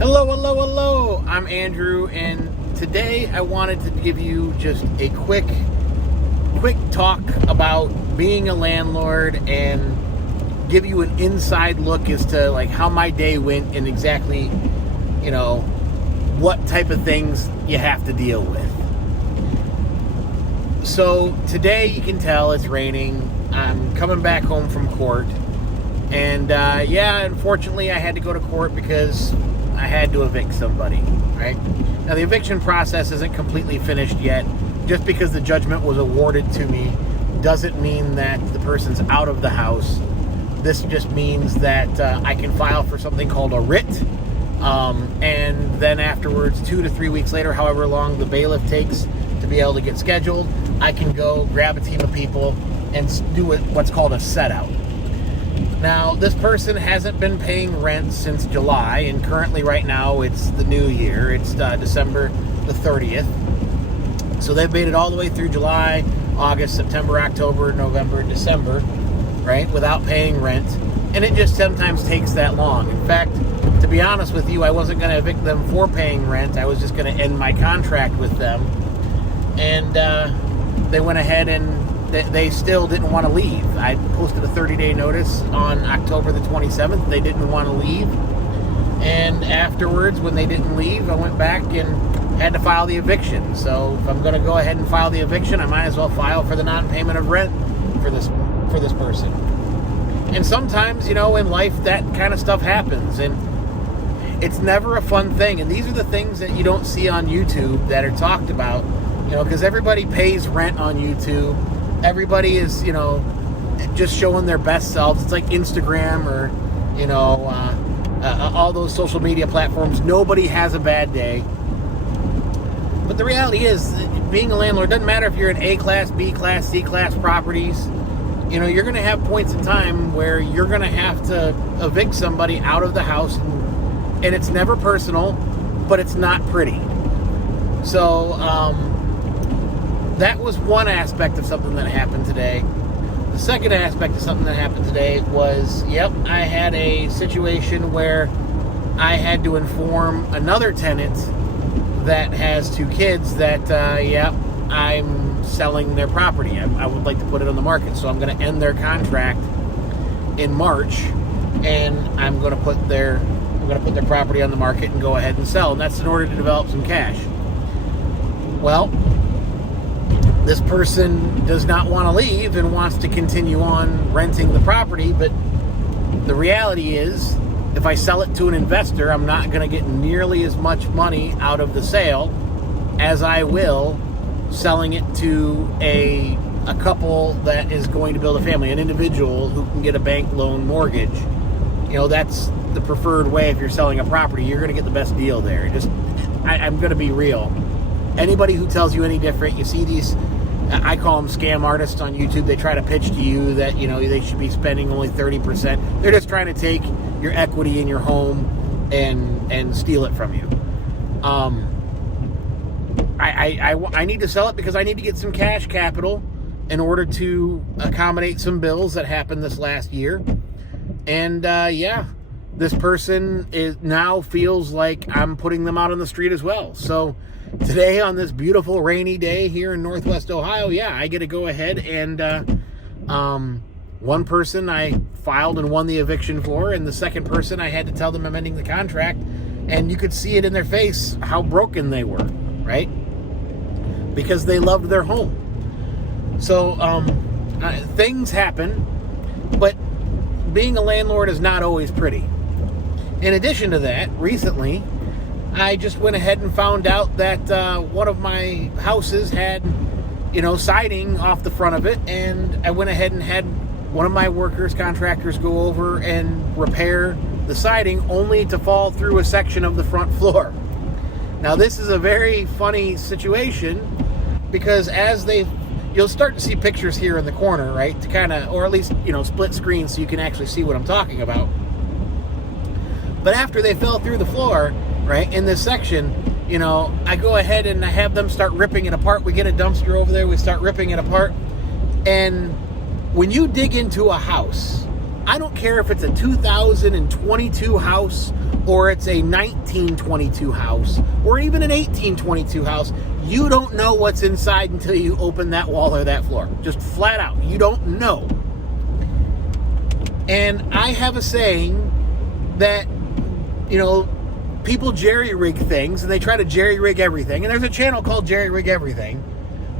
Hello, hello, hello. I'm Andrew, and today I wanted to give you just a quick talk about being a landlord and give you an inside look as to like how my day went and exactly, what type of things you have to deal with. So today you can tell it's raining. I'm coming back home from court, and unfortunately I had to go to court because I had to evict somebody, right? Now, the eviction process isn't completely finished yet. Just because the judgment was awarded to me doesn't mean that the person's out of the house. This just means that I can file for something called a writ, and then afterwards, 2 to 3 weeks later, however long the bailiff takes to be able to get scheduled, I can go grab a team of people and do what's called a set-out. Now, this person hasn't been paying rent since July, and currently right now it's the new year. It's December the 30th. So they've made it all the way through July, August, September, October, November, December, right, without paying rent. And it just sometimes takes that long. In fact, to be honest with you, I wasn't going to evict them for paying rent. I was just going to end my contract with them. And they went ahead and they still didn't want to leave. I posted a 30-day notice on October the 27th. They didn't want to leave. And afterwards, when they didn't leave, I went back and had to file the eviction. So if I'm going to go ahead and file the eviction, I might as well file for the non-payment of rent for this person. And sometimes, in life, that kind of stuff happens. And it's never a fun thing. And these are the things that you don't see on YouTube that are talked about, because everybody pays rent on YouTube. Everybody is, just showing their best selves. It's like Instagram or, all those social media platforms. Nobody has a bad day. But the reality is, being a landlord doesn't matter if you're in A-class, B-class, C-class properties. You're going to have points in time where you're going to have to evict somebody out of the house. And it's never personal, but it's not pretty. So, that was one aspect of something that happened today. The second aspect of something that happened today was, I had a situation where I had to inform another tenant that has 2 kids that, I'm selling their property. I would like to put it on the market, so I'm going to end their contract in March, and I'm going to put their property on the market and go ahead and sell, and that's in order to develop some cash. Well, this person does not want to leave and wants to continue on renting the property, but the reality is, if I sell it to an investor, I'm not going to get nearly as much money out of the sale as I will selling it to a couple that is going to build a family, an individual who can get a bank loan mortgage. That's the preferred way if you're selling a property. You're going to get the best deal there. I'm going to be real. Anybody who tells you any different, you see these, I call them scam artists on YouTube. They try to pitch to you that, they should be spending only 30%. They're just trying to take your equity in your home and steal it from you. I need to sell it because I need to get some cash capital in order to accommodate some bills that happened this last year. And, this person now feels like I'm putting them out on the street as well. So today, on this beautiful rainy day here in Northwest Ohio, I get to go ahead and one person I filed and won the eviction for, and the second person I had to tell them I'm ending the contract, and you could see it in their face how broken they were, right? Because they loved their home. So things happen, but being a landlord is not always pretty. In addition to that, recently, I just went ahead and found out that one of my houses had, siding off the front of it, and I went ahead and had one of my contractors go over and repair the siding only to fall through a section of the front floor. Now, this is a very funny situation because you'll start to see pictures here in the corner, right, to kind of, or at least, split screen so you can actually see what I'm talking about. But after they fell through the floor, right, in this section, I go ahead and I have them start ripping it apart. We get a dumpster over there, we start ripping it apart. And when you dig into a house, I don't care if it's a 2022 house or it's a 1922 house or even an 1822 house. You don't know what's inside until you open that wall or that floor. Just flat out. You don't know. And I have a saying that, you know, people jerry-rig things, and they try to jerry-rig everything. And there's a channel called Jerry Rig Everything.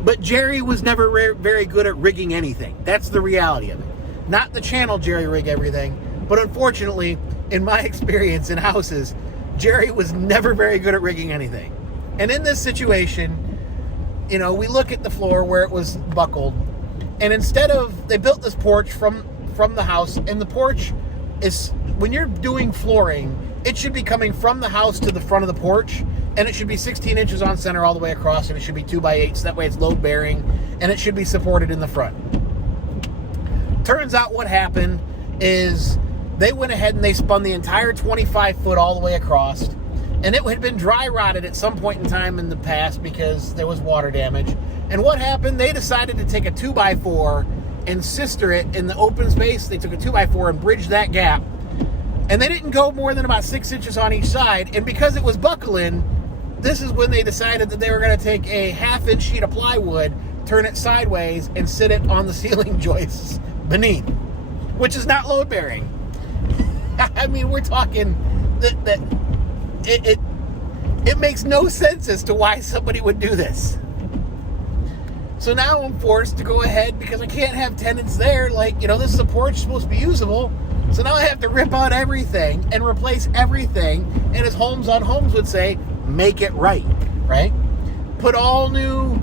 But Jerry was never very good at rigging anything. That's the reality of it. Not the channel Jerry Rig Everything, but unfortunately, in my experience in houses, Jerry was never very good at rigging anything. And in this situation, you know, we look at the floor where it was buckled, and instead of, they built this porch from the house, and the porch is, when you're doing flooring, it should be coming from the house to the front of the porch, and it should be 16 inches on center all the way across, and it should be 2x8, so that way it's load bearing, and it should be supported in the front. Turns out what happened is they went ahead and they spun the entire 25 foot all the way across, and it had been dry rotted at some point in time in the past because there was water damage. And what happened? They decided to take a 2x4 and sister it in the open space. They took a 2x4 and bridged that gap, and they didn't go more than about 6 inches on each side. And because it was buckling, this is when they decided that they were going to take a 1/2 inch sheet of plywood, turn it sideways, and sit it on the ceiling joists beneath, which is not load bearing. I mean, we're talking that it makes no sense as to why somebody would do this. So now I'm forced to go ahead, because I can't have tenants there. Like, you know, this is a porch supposed to be usable. So now I have to rip out everything and replace everything. And as Homes on Homes would say, make it right? Put all new,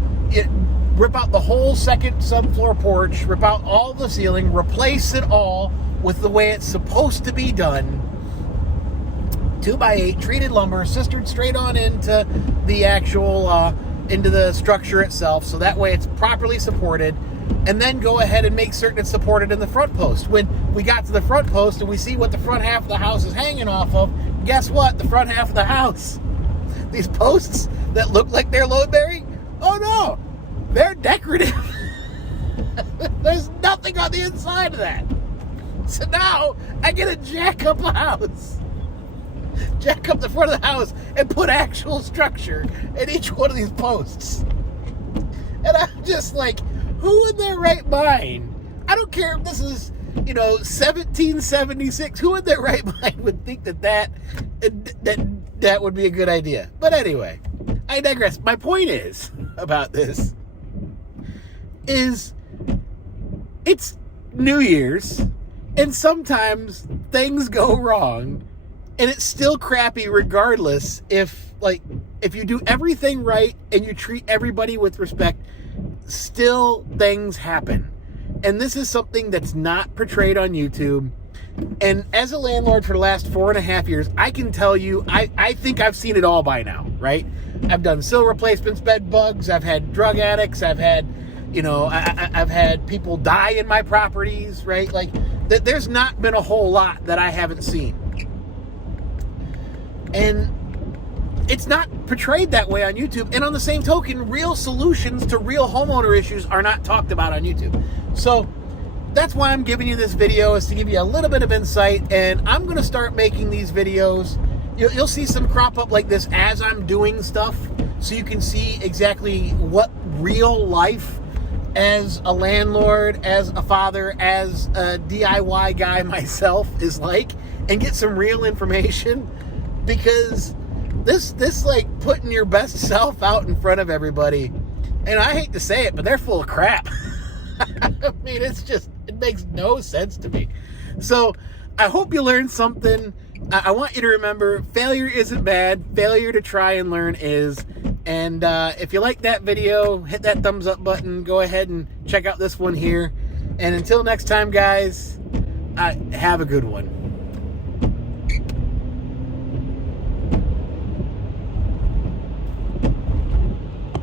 rip out the whole second subfloor porch, rip out all the ceiling, replace it all with the way it's supposed to be done. 2x8 treated lumber, sistered straight on into the actual, into the structure itself, so that way it's properly supported, and then go ahead and make certain it's supported in the front post. When we got to the front post and we see what the front half of the house is hanging off of, guess what? The front half of the house, these posts that look like they're load bearing, oh no, they're decorative. There's nothing on the inside of that. So now I get to jack up a house, jack up the front of the house, and put actual structure in each one of these posts. And I'm just like, who in their right mind? I don't care if this is, you know, 1776. Who in their right mind would think that would be a good idea? But anyway, I digress. My point is about this is it's New Year's, and sometimes things go wrong, and it's still crappy regardless if you do everything right and you treat everybody with respect, still things happen. And this is something that's not portrayed on YouTube. And as a landlord for the last 4.5 years, I can tell you, I think I've seen it all by now, right? I've done sill replacements, bed bugs, I've had drug addicts, I've had, you know, I've had people die in my properties, right? Like, there's not been a whole lot that I haven't seen. And it's not portrayed that way on YouTube. And on the same token, real solutions to real homeowner issues are not talked about on YouTube. So that's why I'm giving you this video, is to give you a little bit of insight. And I'm going to start making these videos. You'll see some crop up like this as I'm doing stuff, so you can see exactly what real life as a landlord, as a father, as a DIY guy myself is like, and get some real information. Because this like putting your best self out in front of everybody, and I hate to say it, but they're full of crap. I mean, it makes no sense to me. So I hope you learned something. I want you to remember, failure isn't bad. Failure to try and learn is. And if you like that video, hit that thumbs up button. Go ahead and check out this one here. And until next time, guys, have a good one.